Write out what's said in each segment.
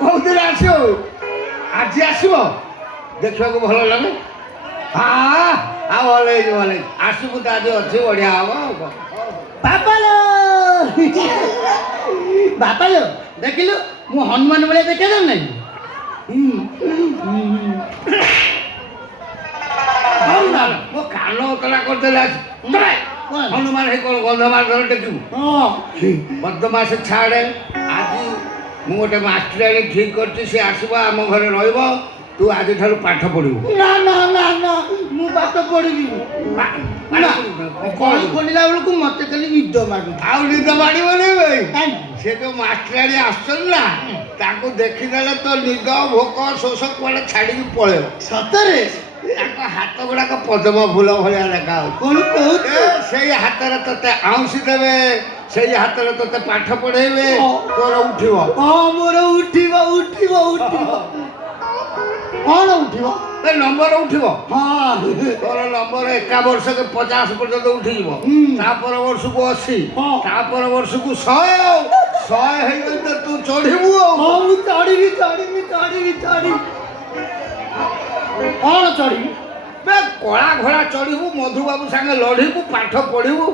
କୋଉଦିନ ଆସିବ ଆଜି ଆସିବ ଦେଖିବାକୁ ଭଲ ଲାଗେ ହଁ ଆଉ ଭଲ ହେଇଛି ଭଲ ହେଇଛି ଆସିବୁ ତ ଆଜି ଅଛି ବଢ଼ିଆ ହବ ବାପାଲୋ ବାପାଲୋ ଦେଖିଲୁ ମୁଁ ହନୁମାନ ଭଳିଆ ଦେଖାଯାଉ ନାହିଁ ମୋ କାନ ତଳା କରିଦେଲେ ଆସି ହନୁମାନ ହେଇ କ'ଣ ଗନ୍ଧମାଳ ଧର ଟେକିବୁ ବଦମାସ ଛାଡ଼େ ଆଜି ମୁଁ ଗୋଟେ ମାଷ୍ଟରାଣୀ ଠିକ୍ କରିଛି ସେ ଆସିବ ଆମ ଘରେ ରହିବ ତୁ ଆଜିଠାରୁ ପାଠ ପଢ଼ିବୁ ନା ନା ନା ନା ମୁଁ ପାଠ ପଢିବି କଳି ଖୋଲିଲା ବେଳକୁ ମତେ ଖାଲି ନିଦ ମାଡୁଛି ଆଉ ନିଦ ମାଡ଼ିବନି ଭାଇ କାହିଁକି? ସେ ଯୋଉ ମାଷ୍ଟରାଣୀ ଆସୁଛନ୍ତି ନା ତାଙ୍କୁ ଦେଖିଦେଲେ ତ ନିଦ ଭୋକ ଶୋଷ କୁଆଡ଼େ ଛାଡ଼ିକି ପଳେଇବ ସତରେ ତାଙ୍କ ହାତ ଗୁଡ଼ାକ ପଦ୍ମ ଫୁଲ ଭଳିଆ ଦେଖାଯାଉଛି କଣ କହୁଛୁ ସେଇ ହାତରେ ତତେ ଆଉଁସି ଦେବେ ସେଇ ହାତରେ ତତେ ପାଠ ପଢ଼େଇବେ ତୋର ଉଠିବ ହଁ ମୋର ଉଠିବ ଉଠିବ ଉଠିବ କଣ ଉଠିବ ଏ ନମ୍ବର ଉଠିବ ହଁ ତୋର ନମ୍ବର ଏକା ବର୍ଷକେ 50 ପର୍ଯ୍ୟନ୍ତ ଉଠିଯିବ ତାପର ବର୍ଷକୁ 80 ତାପର ବର୍ଷକୁ 100 ହେଇଗଲେ ତ ତୁ ଚଢ଼ିବୁ ଆଉ ହଁ ମୁଁ ଚଢିବି ଚଢିବି ଚଢିବି ଚଢିବି କଣ ଚଢିବି ବେ କଳା ଘୋଡ଼ା ଚଢ଼ିବୁ ମଧୁବାବୁ ସାଙ୍ଗେ ଲଢ଼ିବୁ ପାଠ ପଢ଼ିବୁ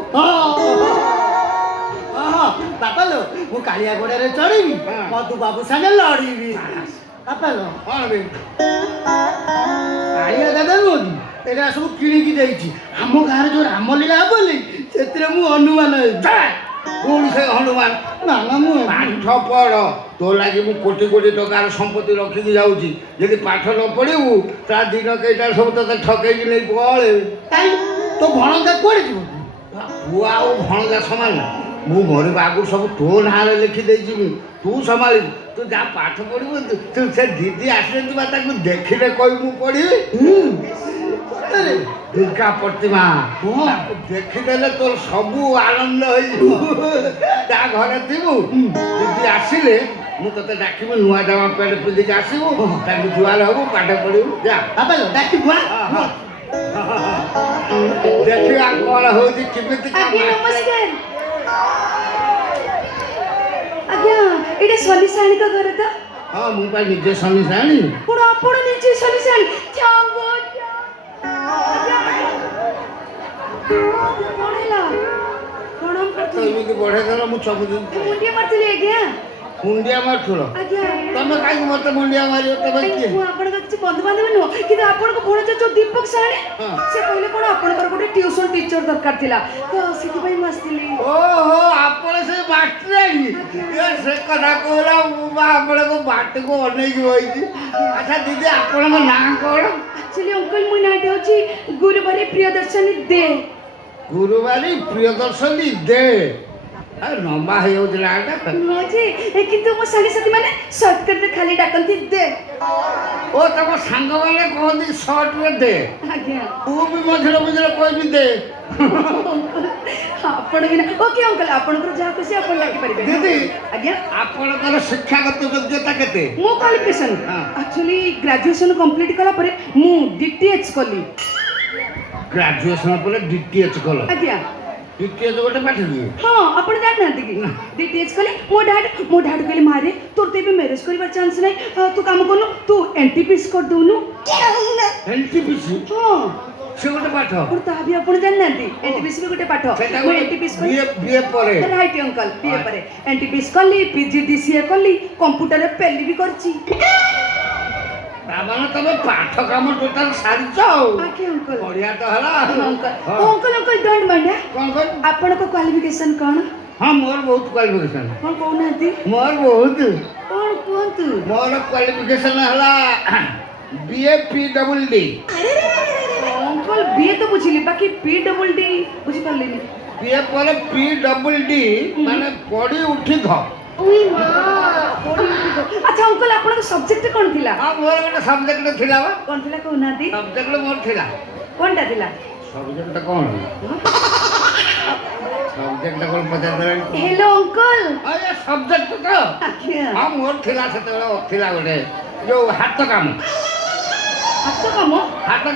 ବାପାଲୋ ମୁଁ କାଳିଆ ଘୋଡାରେ ଚଢିବି ମଧୁ ବାବୁ ସାଙ୍ଗେ ଲଢିବି ବାପାଲୋ କ'ଣ ବେ କାଳିଆ ଦାଦା ନୁହଁ କି ଏଇଟା ସବୁ କିଣିକି ଦେଇଛି ଆମ ଗାଁରେ ଯୋଉ ରାମଲୀଳା ହବନି ସେଥିରେ ମୁଁ ହନୁମାନ ହେବି ପୁଣି ସେ ହନୁମାନ ନା ନା ମୁଁ ପାଠ ପଢ଼ ତୋ ଲାଗି ମୁଁ କୋଟି କୋଟି ଟଙ୍କାର ସମ୍ପତ୍ତି ରଖିକି ଯାଉଛି ଯଦି ପାଠ ନ ପଢ଼ିବୁ ତା ଦିନ କେଇଟା ସବୁ ତୋତେ ଠକେଇକି ନେଇ ପଳେଇବି କାଇଁ ତୋ ଭଣଜା କୁଆଡେ ଯିବ ପୁଅ ଆଉ ଭଣଜା ସମାନ ନା ମୁଁ ମରିବା ଆଗରୁ ସବୁ ତୋ ନାଁରେ ଲେଖିଦେଇଯିବି ତୁ ସମ୍ଭାଳିବୁ ତୁ ଯାହା ପାଠ ପଢ଼ିବୁ ତୁ ସେ ଦିଦି ଆସିଲେ ବା ତାକୁ ଦେଖିଲେ କହିବୁ ମୁଁ ପଢ଼ିବି ଦୁର୍ଗା ପ୍ରତିମା ତାକୁ ଦେଖିଦେଲେ ତୋର ସବୁ ଆନନ୍ଦ ହେଇଯିବ ତା ଘରେ ଥିବୁ ଦିଦି ଆସିଲେ ମୁଁ ତୋତେ ଡାକିବି ନୂଆ ଜାମା ପ୍ୟାଣ୍ଟ ପିନ୍ଧିକି ଆସିବୁ ତାକୁ ଜୁଆର ହବୁ ପାଠ ପଢ଼ିବୁ ଯା ବାପାଲୋ ଡାକିବୁ ଦେଖିବା କ'ଣ ହେଉଛି କେମିତି ଆଜ୍ଞା ନମସ୍କାର ଆଜ୍ଞା ଏଇଟା ସଲିସାଣୀଙ୍କ ଘର ତ ହଁ ମୁଁ ପା ନିଜେ ଶନି ସାଣି ପୁଣି ଆପଣ ନିଜେ ସଲିସାଣୀ କଣ ହେଲା ପ୍ରଣାମ ତ କରୁଥିଲି ଏମିତି ବଢ଼େଇ ଦେଲ ମୁଁ ସବୁଦିନ ମୁଣ୍ଡିଆ ମାରିଥିଲି ଆଜ୍ଞା ମୁଣ୍ଡିଆ ମାରୁଥିଲ ଆଜ୍ଞା ତମେ କାହିଁକି ମତେ ମୁଣ୍ଡିଆ ମାରିବ ତମେ କିଏ ମୁଁ ଆପଣଙ୍କ କିଛି ବନ୍ଧୁବାନ୍ଧବ ନୁହଁ କିନ୍ତୁ ଆପଣଙ୍କ ଭଣଜା ଯୋଉ ଦୀପକ ସାଣୀ ସେ କହିଲେ କଣ ଆପଣଙ୍କର ଗୋଟେ ଟ୍ୟୁସନ ଟିଚର ଦରକାର ଥିଲା ତ ସେଥିପାଇଁ ମୁଁ ଆସିଥିଲି ଓହୋ ଆପଣ ସେ ମାଷ୍ଟରାଣୀ ସେ କଥା କହିଲା ମୁଁ ବା ଆପଣଙ୍କ ବାଟକୁ ଅନେଇକି ବଇଛି ଆଚ୍ଛା ଦିଦି ଆପଣଙ୍କ ନାଁ କ'ଣ ଆକ୍ଚୁଆଲି ଅଙ୍କଲ ମୋ ନାଁଟି ହେଉଛି ଗୁରୁବାରୀ ପ୍ରିୟଦର୍ଶନୀ ଦେ ଗୁରୁବାରୀ ପ୍ରିୟଦର୍ଶନୀ ଦେ ଲମ୍ବା ହେଇଯାଉଛି ନାଁଟା ନୁହଁ ଯେ କିନ୍ତୁ ମୋ ସାଙ୍ଗସାଥି ମାନେ ସର୍ଟକଟରେ ଖାଲି ଡାକନ୍ତି ଦେ ଓ ତମ ସାଙ୍ଗମାନେ କହନ୍ତି ସର୍ଟରେ ଦେ ଆଜ୍ଞା ମୁଁ ବି ମଝିରେ ମଝିରେ କହିବି ଦେ ଆପଣ ବି ନା ଓକେ ଅଙ୍କଲ ଆପଣଙ୍କର ଯାହା ଖୁସି ଆପଣ ଡାକିପାରିବେ ଦିଦି ଆଜ୍ଞା ଆପଣଙ୍କର ଶିକ୍ଷାଗତ ଯୋଗ୍ୟତା କେତେ ମୋ କ୍ୱାଲିଫିକେସନ୍ ଆକ୍ଚୁଆଲି ଗ୍ରାଜୁଏସନ୍ କମ୍ପ୍ଲିଟ୍ କଲା ପରେ ମୁଁ DTH କଲି ଗ୍ରାଜୁଏସନ୍ ପରେ DTH କଲ ଆଜ୍ଞା DTH ଗୋଟେ ପାଠ ଦିଏ ହଁ ଆପଣ ଜାଣିନାହାନ୍ତି କି DTH କଲି ମୋ ଡାଡ୍ କହିଲେ ମାରେ ତୋର ତ ଏବେ ମ୍ୟାରେଜ୍ କରିବାର ଚାନ୍ସ ନାହିଁ ତୁ କାମ କରୁନୁ ତୁ NTPC କରିଦେଉନୁ NTPC ହଁ ସେ ଗୋଟେ ପାଠ ତାହା ବି ଆପଣ ଜାଣିନାହାନ୍ତି NTPC ବି ଗୋଟେ ପାଠ ମୁଁ NTPC କଲି ବିଏ ପରେ ରାଇଟ୍ ଅଙ୍କଲ ବିଏ ପରେ NTPC କଲି PGDCA କଲି କମ୍ପ୍ୟୁଟରରେ ପେଲି ବି କରିଛି ତାମାନେ ତମେ ପାଠ କାମ ଟୋଟାଲ ସାରିଛ ଆଉ ଆଜ୍ଞା ଅଙ୍କଲ ବଢିଆ ତ ହେଲା ଅଙ୍କଲ ଡୋଣ୍ଟ ମାଇଣ୍ଡ କ'ଣ କହିଲୁ ଆପଣଙ୍କ କ୍ୱାଲିଫିକେସନ୍ କ'ଣ ହଁ ମୋର ବହୁତ କ୍ୱାଲିଫିକେସନ୍ କ'ଣ କହୁନାହାନ୍ତି ମୋର ବହୁତ କ'ଣ କୁହନ୍ତୁ ମୋର କ୍ୱାଲିଫିକେସନ୍ ହେଲା BA PWD ଅଙ୍କଲ ବିଏ ତ ବୁଝିଲି ବାକି PWD ବୁଝିପାରିଲିନି BA ପରେ PWD ମାନେ ପଢି ଉଠି ଘ ଆଚ୍ଛା ଅଙ୍କଲ ଆପଣଙ୍କ ସବଜେକ୍ଟ କ'ଣ ଥିଲା ହଁ ମୋର ଗୋଟେ ସବଜେକ୍ଟ ଥିଲା ବା କ'ଣ ଥିଲା କହୁନାହାନ୍ତି ସବଜେକ୍ଟ ମୋର ଥିଲା କ'ଣଟା ଥିଲା ସବଜେକ୍ଟ କ'ଣ ସବଜେକ୍ଟ କ'ଣ ପଚାରିଦେଲାଣି ହ୍ୟାଲୋ ଅଙ୍କଲ ସବଜେକ୍ଟ ତ ହଁ ମୋର ଥିଲା ସେତେବେଳେ ଥିଲା ଗୋଟେ ଯୋଉ ହାତ କାମ ହାତ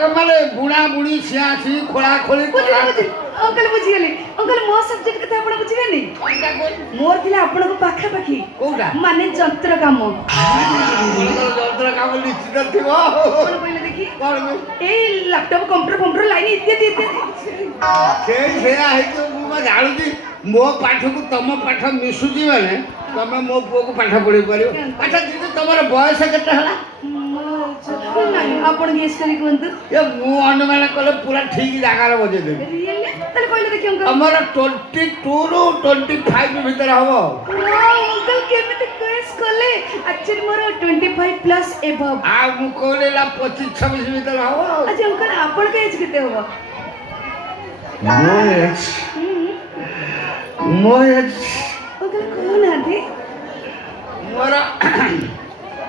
କାମ ମାନେ ବୁଣା ବୁଣି ସିଆ ସି ଖୋଳା ଖୋଳି अंकल बुझिगले अंकल मो सब्जेक्ट कथा आपण बुझिगले मोर थिला आपनको पाखा पाखी कोउटा माने जंत्र काम ଯନ୍ତ୍ର କାମ ନିଶ୍ଚିତ ଥିବ आपण पहिले देखि କଣ ए लैपटॉप कंप्यूटर लाइन इत्यादि इत्यादि ସେଇଆ ହେଇଥିବ ମୁଁ ବା ଜାଣୁଛି ମୋ ପାଠକୁ ତମ ପାଠ ମିଶୁଛି ମାନେ ତମେ ମୋ ପୁଅକୁ ପାଠ ପଢ଼େଇ ପାରିବ ଆଚ୍ଛା ଦିଦି ତମର ବୟସ କେତେ ହେଲା नहीं आपण गेस करी कोंतु ଏ ମୁଁ ଅନୁମାନ କଲେ ପୁରା ଠିକ୍ ଜାଗାରେ ବଜେଇଦେବି रियल तले पहिले देखि अंकल ତମର 22 ରୁ 25 ଭିତରେ ହବ अंकल केमिति गेस कले एक्चुअली मोर 25 प्लस एबव ଆଉ ମୁଁ କହିଲି ହେଲା 25-26 ଭିତରେ ହବ अच्छा अंकल आपण के एज केते होबो ମୋ ଏଜ୍ अंकल कोन आदि ମୋର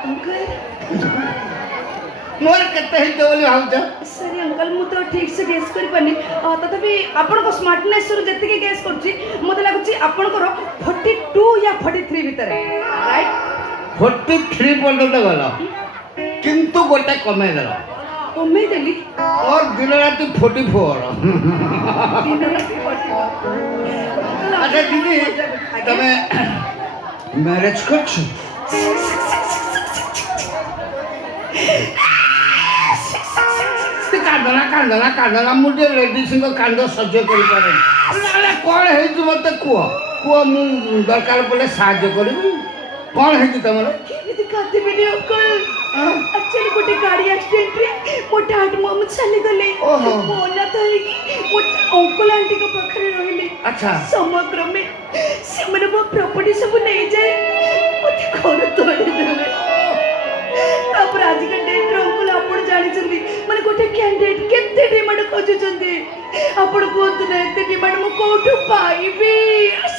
अंकल ମୋର କେତେ ହେଇଥିବ ବୋଲି ଭାବୁଛ सॉरी अंकल मु तो ठीक से गेस करि पानी तथापि आपण को स्मार्टनेस रु जति के गेस करछि मते लागुछि आपण को 42 या 43 भीतर राइट 43 पर्यंत गल କିନ୍ତୁ ଗୋଟେ କମେଇ ଦେଲ कमे देली और दिन राति 44 दिन राति 44 अच्छा दीदी तमे मैरिज करछ कांदना मुझे लेडीज को कांद सह्य कर पारे नाले कौन है मत कुह कुह मु दरकार पड़े साहाय्य करबी कौन है तमर केमिति काते वीडियो कॉल एक्चुअली गोटे गाड़ी एक्सीडेंट रे मोटा हाट मम चली गले ओहो। मोना तो है कि मोटा अंकल आंटी को पाखरे रहिले अच्छा समग्र में से मने वो प्रॉपर्टी सब नहीं जाए मते घर तोड़ी देले तापर आज का डेट रे अंकल आपण जानि चंदी माने गोटे कैंडिडेट केते डिमांड खोजु चंदी आपण कोत ने एते डिमांड मु कोठु पाइबी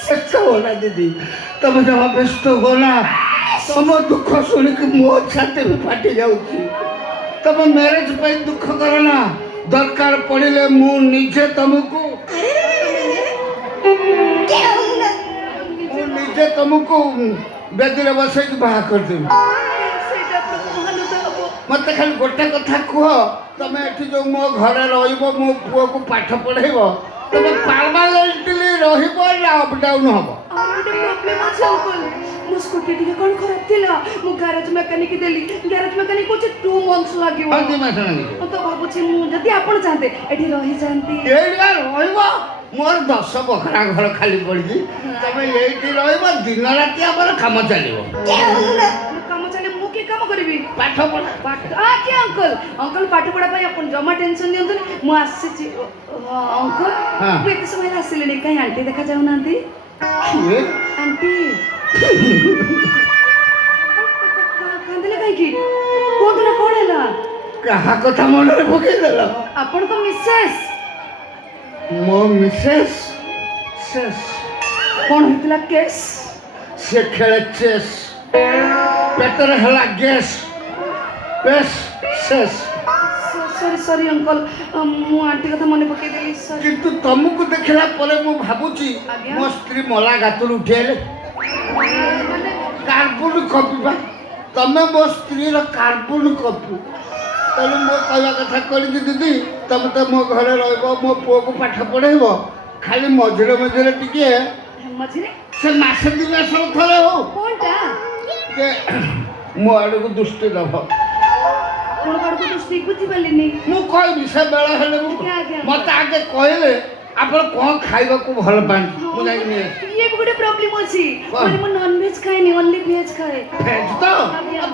व्यस्त होना दीदी तब जमा व्यस्त होना तम दुख शुणी मो छाती भी फाटी जाऊँगी तब मैरिज पे दुख करना दरकार पड़े मु निजे तुमको निजे तुमको बेदी बसई बाहा करदेवी सेटा प्रमाण दबो मत खाली गोटे कथा कह तुम ये जो मो घर रो पुओ को पाठ पढ़ेब तुम परमानेंटली रप डाउन हम आउटे प्रॉब्लम अछि अंकल मो स्कूटी टिके कोन खराब थिला मु गैरेज मैकेनिक देली गैरेज मैकेनिक कोचे 2 मंथ्स लागिवो अंति मास नहीं तो भाबुछि मु जदी आपण चाहते एठी रही जानती मोर 10 बखरा घर खाली पड़ी तुम ये दिन राति आम कम चलो काम चले मु के काम करबी पाठ पढ़ा पाठ आ के अंकल अंकल पाठ पढ़ा पई आपण जमा टेंशन नियंतु मु आसीछि अंकल हाँ। मु एते समय आसिले नै काई आंटी देखा जाउ नांती आंटी कांदले काई की कोदरा कोन हैला कहा कथा मन पकई देल आपण को मिसेस मो मिसेस शेष कोन हितला केस से खेले चेस पेटर हला गैस पेस शेष सॉरी सॉरी अंकल मु आंटी कथा मने पकई देली सॉरी किंतु तुमको देखला परे मु भाबुची आज्ञा। मो स्त्री मला गातुर उठेले कार्बन कॉपी बा तमे मो स्त्री रो कार्बन कॉपी तनु मो कहवा कथा करी दीदी तमे तो मो घरे रहबो मो पुओ को पाठ पढ़ेबो खाली मझिरे मझिरे टिके मझिरे से मासे दिन मास थरे हो कोनटा के मो आडू को दृष्टि दब कोन काड को दृष्टि बुद्धि बलिनी मु कहबी से बेला हेले मु आज्ञा, आज्ञा। मत आगे कहले आपण कोन खाइबा को भल पानी मु जाई ने ये गोटे प्रॉब्लम अछि कौन? माने मु नॉन वेज खाए नि ओनली वेज खाए भेज तो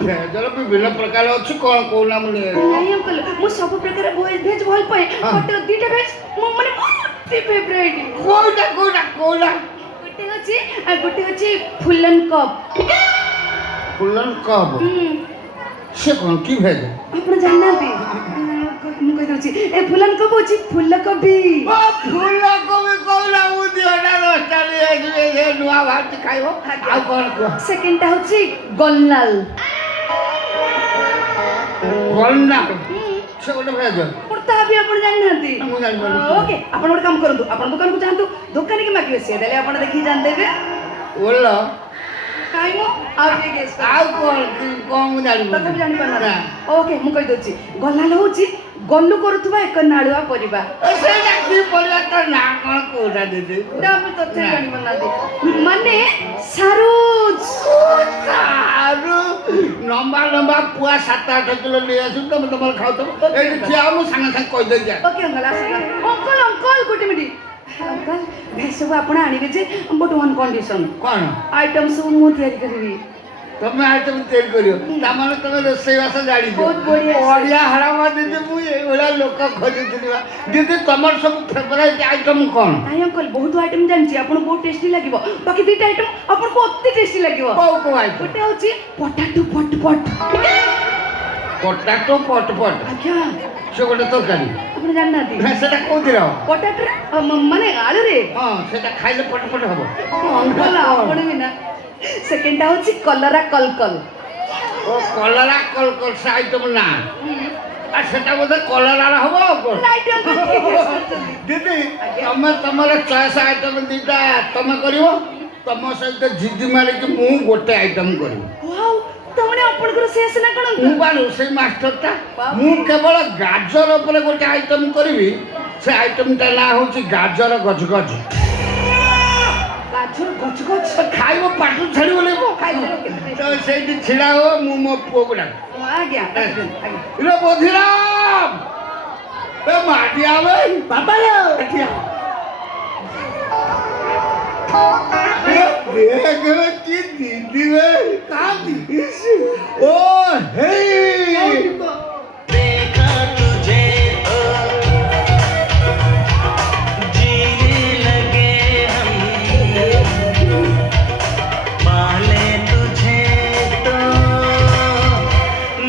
भेज रो विभिन्न प्रकार अछि कोन कोना मु ने नहीं अंकल मु सब प्रकार वेज भल पाए हाँ। बट दीटा वेज मु माने मोर फेवरेट कोना कोना कोना गोटे अछि फुलन कप फुलन कब से कोन की भेज आपण जानना भी मु कहि दउछि ए फुलन कप अछि फुल कबी ओ फुल कोबी कोना उ दिहना रस्ता ले ए नुआ भात खाइबो आ कोन को सेकंड टा अछि गन्नाल कोना से कोन भेज पुरता भी आपण जाननांती मु जानि पारु ओके आपण गोटे काम करंतु आपण दुकान को जांतु दुकान के मागिबे से देले आपण देखि जान देबे ओला ନାଇଁ ମ ଆଉ ଟିକେ ଗେସ୍ କର ଆଉ କଣ ମୁଁ ଜାଣିବି ତଥାପି ଜାଣିପାରୁନା ଓକେ ମୁଁ କହିଦେଉଛି ଗଲାଲ ହଉଛି ଗଲୁ କରୁଥିବା ଏକ ନାଳୁଆ ପରିବା ସେଇଟା କି ପରିବା ତ ନା କଣ କୋଉଟା ଦିଦି ଆମେ ତଥ୍ୟ ଜାଣିପାରୁନାହାନ୍ତି ମାନେ ସାରୁଜ ସାରୁ ଲମ୍ବା ଲମ୍ବା ପୁଆ 7-8 କିଲୋ ନେଇ ଆସୁ ତମେ ତମର ଖାଉଥିବ ଏଇଠି ଠିଆ ମୁଁ ସାଙ୍ଗେ ସାଙ୍ଗେ କହିଦେଇକି ଓକେ ଅଙ୍କଲ ଆସନ୍ତୁ ଅଙ୍କଲ ଗୋଟେ ମିନିଟ୍ ଅଙ୍କଲ ଭେଜ ସବୁ ଆପଣ ଆଣିବେ ଯେ ବଟ୍ ୱାନ୍ କଣ୍ଡିସନ୍ କଣ ଆଇଟମ୍ ସବୁ ମୁଁ ତିଆରି କରିବି ତମେ ଆଇଟମ୍ ତିଆରି କରିବ ତାମାନେ ତମେ ରୋଷେଇବାସ ଜାଣିଛ ବହୁତ ବଢିଆ। ବଢିଆ ହରାମ ଦିଦି ମୁଁ ଏଇଭଳିଆ ଲୋକ ଖୋଜୁଥିଲି ବା ଦିଦି ତମର ସବୁ ଫେଭରାଇଟ୍ ଆଇଟମ୍ କଣ ନାଇଁ ଅଙ୍କଲ ବହୁତ ଆଇଟମ୍ ଜାଣିଛି ଆପଣଙ୍କୁ ବହୁତ ଟେଷ୍ଟି ଲାଗିବ ବାକି ଦୁଇଟା ଆଇଟମ୍ ଆପଣଙ୍କୁ ଅତି ଟେଷ୍ଟି ଲାଗିବ କୋଉ ଆଇଟମ୍ ଗୋଟେ ହେଉଛି ପଟାଟୋ ପଟ ପଟ ପଟାଟୋ ପଟ ପଟ ଆଜ୍ଞା ସେ ଗୋଟେ ତରକାରୀ ଆପଣ ଜାଣିନାହାନ୍ତି ସେଟା କୋଉଥିରେ ହବ ପଟାଟୋ ମାନେ ଆଳୁରେ ହଁ ସେଟା ଖାଇଲେ ପଟ ପଟ ହବ ଅଙ୍କଲ ଆପଣ ବି ନା ସେକେଣ୍ଡଟା ହେଉଛି କଲରା କଲକଲ ଓ କଲରା କଲ ସେ ଆଇଟମ୍ ନା আর সেটা বোধহয় কলরার হব রাইট অঙ্কল ঠিক আছে দিদি তুমি তোমার চয়েস আইটম দুইটা তুমি করিব তম সহিত জিদি মারিকি মু গোটে আইটম করিব ওয়াও তাহলে আপনাদের শেষ না কোন মু বা রোষেই মাস্টারটা মু কেবল গাজর উপরে গোটে আইটম করিবি সে আইটমটা না হচ্ছে গাজর গজগজ গাজর গজগজ খাইব পাটু ছাড়িব লাগব তো সেইটি ছিড়া হো মু মো পুଅକୁ ডাক আজ্ঞা রে বধিরাম এ মাটিয়া ভাই বাবা রে এঠিয়া দেখ কি দিদি রে কাঁদি ও হেই देखा तुझे तो जीने लगे हम पाले तुझे तो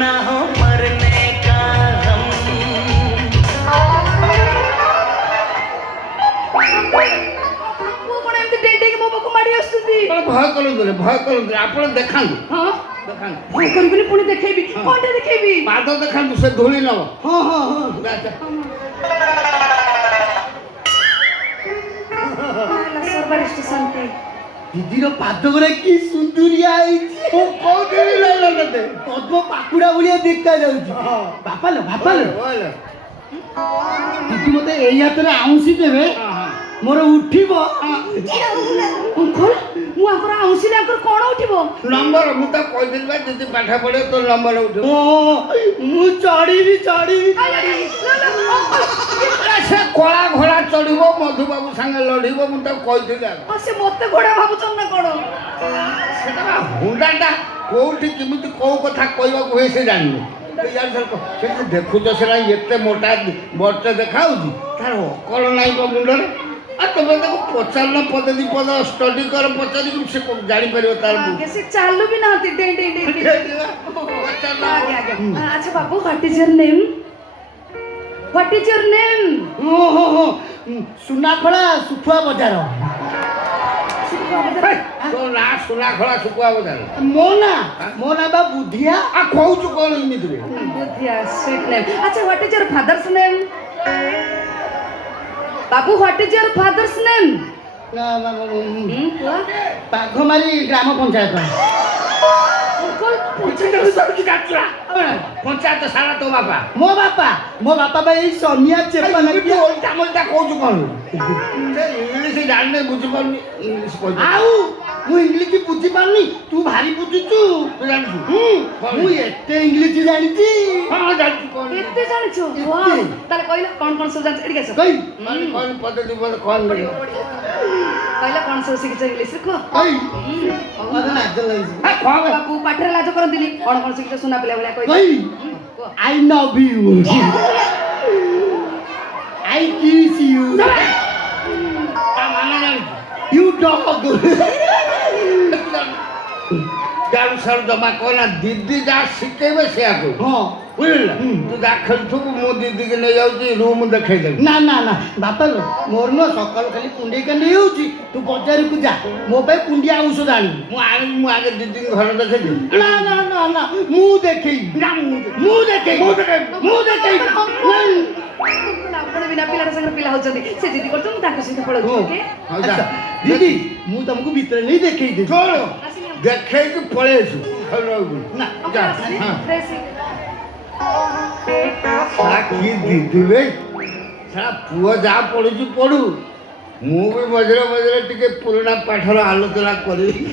ना हो मरने का हम ମୁଁ କଣ ଏମିତି ଡେଇ ଡେଇକି ମୋ ପାଖକୁ ମାଡ଼ି ଆସୁଛନ୍ତି ଭୟ କରନ୍ତୁ ଆପଣ ଦେଖାନ୍ତୁ ହଁ ଦେଖାନ୍ତୁ ଭୟ କରିବିନି ପୁଣି ଦେଖେଇବି କଣଟା ଦେଖେଇବି ପାଦ ଦେଖାନ୍ତୁ ସେ ଧୂଳି ନବ ହଁ ହଁ ହଁ ସର୍ବରିଷ୍ଟ ଶାନ୍ତି ଦିଦିର ପାଦ ଗୁରା କି ସୁନ୍ଦରିଆ ହେଇଛି ମୁଁ କୋଉଠି ରହିଲା ତତେ ପଦ୍ମ ପାକୁଡା ଭଳିଆ ଦେଖା ଯାଉଛି ବାପାଲୋ ବାପାଲୋ ଦିଦି ମତେ ଏଇ ହାତରେ ଆଉଁସି ଦେବେ ମୋର ଉଠିବ ଅଙ୍କଲ ମୁଁ ଆଙ୍କର ଆଉଁସିଲେ ଆଙ୍କର କଣ ଉଠିବ ନମ୍ବର ମୁଁ ତ କହିଥିଲି ବା ଯଦି ପାଠ ପଢିବ ତୋ ନମ୍ବର ଉଠିବ ଓ ମୁଁ ଚଢିବି ଚଢିବି ସେ କଳା ଘୋଡ଼ା ଚଢିବ ମଧୁବାବୁ ସାଙ୍ଗେ ଲଢିବ ମୁଁ ତାକୁ କହିଥିଲି ଆଗ ସେ ମତେ ଘୋଡ଼ା ଭାବୁଛନ୍ତି ନା କଣ ସେଟା ବା ହୁଣ୍ଡାଟା କୋଉଠି କେମିତି କୋଉ କଥା କହିବାକୁ ହୁଏ ସେ ଜାଣିନି ସେଠି ଦେଖୁଛ ସେଟା ଏତେ ମୋଟା ବଡ଼ଟେ ଦେଖାଉଛି ତାର ଅକଳ ନାହିଁ ବା ମୁଣ୍ଡରେ ଆଉ ତମେ ତାକୁ ପଚାରିଲ ପଦେ ଦି ପଦ ଷ୍ଟଡି କର ପଚାରିକି ସେ ଜାଣିପାରିବ ତାର ସେ ଚାଲୁ ବି ନାହାନ୍ତି ଡେଇଁ ଡେଇଁ ଡେଇଁ ଆଚ୍ଛା ବାବୁ what is your name what is your name ଓହୋ ହୋ ସୁନାଖଳା ଶୁଖୁଆ ବଜାର ତୋ ନା ସୁନାଖଳା ଶୁଖୁଆ ବଜାର ମୋ ନା ବା ବୁଦ୍ଧିଆ ଆଉ କହୁଛୁ କଣ ଏମିତିରେ ବୁଦ୍ଧିଆ ସୁଇଟ୍ ନେମ୍ ଆଚ୍ଛା what is your father's name ବାବୁ what is your father's name Baghamari ଗ୍ରାମ ପଞ୍ଚାୟତ ପଞ୍ଚାୟତ ସାରା ତୋ ବାପା ମୋ ବାପା ବା ଏଇ ସନିଆ ଚେପା ଲାଗି ଓଲଟା ମୋଲଟା କହୁଛୁ କଣ ସେ ଇଂଲିଶ ଜାଣିନେ ବୁଝିପାରୁନି ଇଂଲିଶ କହୁଛୁ ଆଉ ମୁଁ ଇଂଲିଶ ବୁଝିପାରୁନି ତୁ ଭାରି ବୁଝୁଛୁ ତୁ ଜାଣିଛୁ ମୁଁ ଏତେ ଇଂଲିଶ ଜାଣିଛି ହଁ ଜାଣିଛୁ କଣ ଏତେ ଜାଣିଛୁ ତାହେଲେ କହିଲ କଣ କଣ ସବୁ ଜାଣିଛୁ ଏଠିକି ଆସ କଇ ମାନେ କଣ ପଦେ ଦି ପଦ କଣ ମିଳିବ କହିଲ କଣ ସବୁ ଶିଖିଛ ଇଂଲିଶରେ କୁହ କଇ ମତେ ଲାଜ ଲାଗୁଛି ବାବୁ ପାଠରେ ଲାଜ କରନ୍ତିନି କଣ କଣ ଶିଖିଛ ସୁନା ପିଲା ଭଳିଆ କହିଲ କଇ I love you I kiss you ତା ମାନେ ଜାଣିଛୁ you dog ଜାଣୁ ସାର୍ ଜମା କହନା ଦିଦି ଯାହା ଶିଖେଇବେ ସେଇଆ କହୁ ହଁ ବୁଝିଲ ତୁ ଯାହା ଖେଳୁଥିବୁ ମୁଁ ଦିଦିକି ନେଇଯାଉଛି ରୁମ୍ ଦେଖେଇଦେବି ନା ନା ନା ବାପା ଲୋ ମୋର ନୁହଁ ସକାଳୁ ଖାଲି କୁଣ୍ଡେଇ କାଣ୍ଡେଇ ହେଉଛି ତୁ ବଜାରକୁ ଯା ମୋ ପାଇଁ କୁଣ୍ଡିଆ ଔଷଧ ଆଣିବୁ ମୁଁ ଆଣିବି ମୁଁ ଆଗେ ଦିଦିଙ୍କ ଘର ଦେଖେଇଦେବି ନା ନା ନା ନା ମୁଁ ଦେଖେଇବି ମୁଁ ଦେଖେଇବି ଆପଣ ବିନା ପିଲାଟା ସାଙ୍ଗରେ ପିଲା ହଉଛନ୍ତି ସେ ଜିଦି କରୁଛନ୍ତି ମୁଁ ତାଙ୍କ ସହିତ ପଳଉଛି ଓକେ ହଉ ଯା ଆଚ୍ଛା ଦିଦି ମୁଁ ତମକୁ ଭିତରେ ନେଇ ଦେଖେଇଦେବି ଶୁଣୁ ଆସିନି ଦେଖେଇକି ପଳେଇ ଆସିବୁ ନା ଓକେ ଆସିଲି ହଁ। ଡ୍ରେସିଂ ସାରା କି ଦିଦିବେ ସାରା ପୁଅ ଯାହା ପଢୁଛି ପଢୁ ମୁଁ ବି ମଝିରେ ମଝିରେ ଟିକେ ପୁରୁଣା ପାଠର ଆଲୋଚନା କରିବି